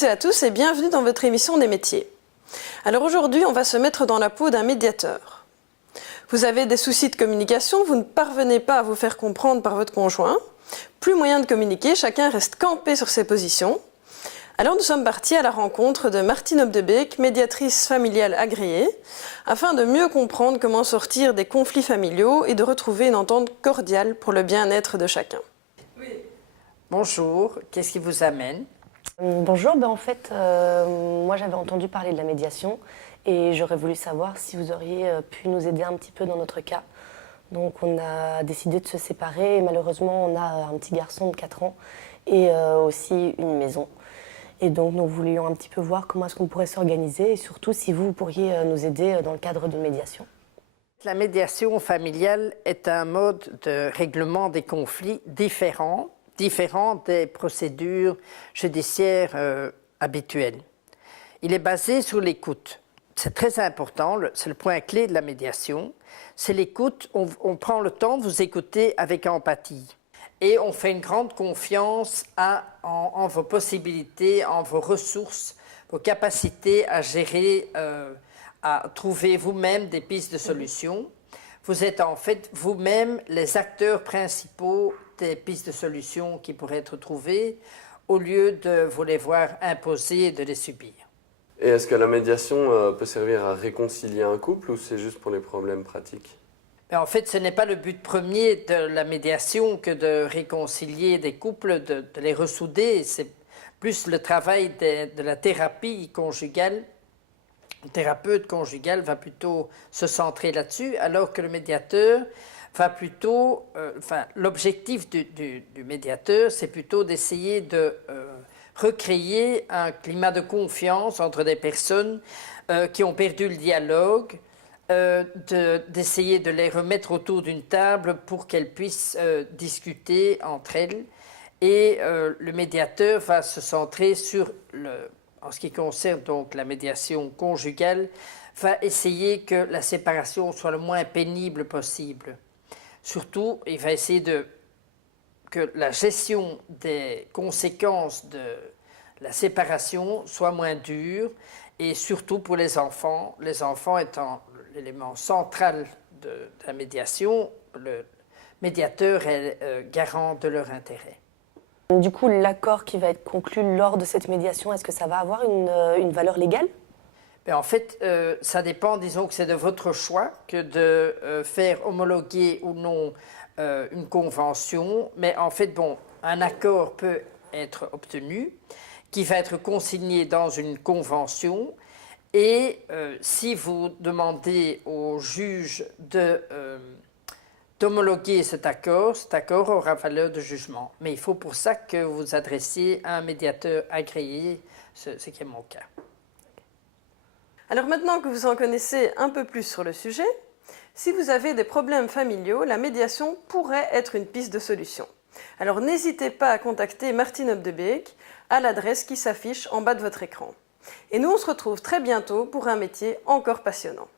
toutes et à tous et bienvenue dans votre émission des métiers. Alors aujourd'hui, on va se mettre dans la peau d'un médiateur. Vous avez des soucis de communication, vous ne parvenez pas à vous faire comprendre par votre conjoint. Plus moyen de communiquer, chacun reste campé sur ses positions. Alors nous sommes partis à la rencontre de Martine Obdebeek, médiatrice familiale agréée, afin de mieux comprendre comment sortir des conflits familiaux et de retrouver une entente cordiale pour le bien-être de chacun. Oui. Bonjour, qu'est-ce qui vous amène? Bonjour, en fait, moi j'avais entendu parler de la médiation et j'aurais voulu savoir si vous auriez pu nous aider un petit peu dans notre cas. Donc on a décidé de se séparer et malheureusement on a un petit garçon de 4 ans et aussi une maison. Et donc nous voulions un petit peu voir comment est-ce qu'on pourrait s'organiser et surtout si vous pourriez nous aider dans le cadre d'une médiation. La médiation familiale est un mode de règlement des conflits différent des procédures judiciaires habituelles. Il est basé sur l'écoute. C'est très important, c'est le point clé de la médiation. C'est l'écoute, on prend le temps de vous écouter avec empathie. Et on fait une grande confiance en vos possibilités, en vos ressources, vos capacités à gérer, à trouver vous-même des pistes de solutions. Vous êtes en fait vous-même les acteurs principaux des pistes de solutions qui pourraient être trouvées, au lieu de vous les voir imposer et de les subir. Et est-ce que la médiation peut servir à réconcilier un couple ou c'est juste pour les problèmes pratiques? En fait, ce n'est pas le but premier de la médiation que de réconcilier des couples, de les ressouder. C'est plus le travail de la thérapie conjugale. Le thérapeute conjugal va plutôt se centrer là-dessus, alors que le médiateur va plutôt... l'objectif du médiateur, c'est plutôt d'essayer de recréer un climat de confiance entre des personnes qui ont perdu le dialogue, d'essayer de les remettre autour d'une table pour qu'elles puissent discuter entre elles. Et le médiateur va se centrer sur, en ce qui concerne donc la médiation conjugale, va essayer que la séparation soit le moins pénible possible. Surtout, il va essayer que la gestion des conséquences de la séparation soit moins dure, et surtout pour les enfants étant l'élément central de la médiation, le médiateur est garant de leur intérêt. Du coup, l'accord qui va être conclu lors de cette médiation, est-ce que ça va avoir une valeur légale? En fait, ça dépend, disons que c'est de votre choix que de faire homologuer ou non une convention, mais en fait, un accord peut être obtenu qui va être consigné dans une convention. Et si vous demandez au juge d'homologuer cet accord aura valeur de jugement. Mais il faut pour ça que vous vous adressiez à un médiateur agréé, ce qui est mon cas. Alors maintenant que vous en connaissez un peu plus sur le sujet, si vous avez des problèmes familiaux, la médiation pourrait être une piste de solution. Alors n'hésitez pas à contacter Martine Obdebeek à l'adresse qui s'affiche en bas de votre écran. Et nous, on se retrouve très bientôt pour un métier encore passionnant.